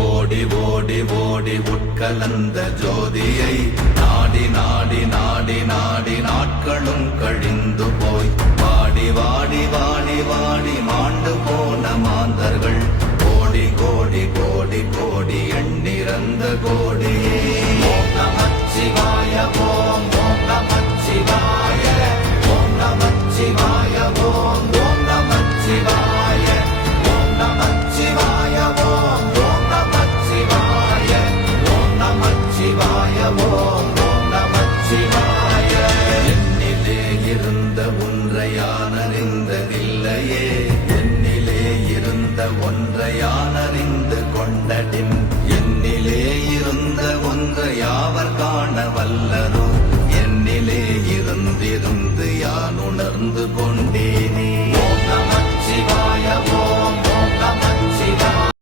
ஓடி ஓடி ஓடி உட்கலந்த ஜோதியை நாடி நாடி நாடி நாடி நாட்களும் கழிந்து போய் வாடி வாடி வாடி வாடி மாண்டு போன மாந்தர்கள் கோடி கோடி கோடி கோடி எண்ணிறந்த கோடியே. ஓம் நமச்சிவாய ஓம் ஓம் நமச்சிவாய ஓம் நமச்சிவாய ஓம் ஓம் நமச்சிவாய ஓம் நமச்சிவாய ஓம் ஓம் நமச்சிவாய ஓம் நமச்சிவாய ஓம் ஓம் நமச்சிவாய. என்னிலே இருந்த ஒன்றை யான் அறிந்ததில்லையே, என்னிலே இருந்த ஒன்றை யான் அறிந்து கொண்டடின், என்னிலே இருந்த ஒன்றை யாவர் காண வல்லரோ, என்னிலே இருந்திருந்து யான் உணர்ந்து கொண்டேனே.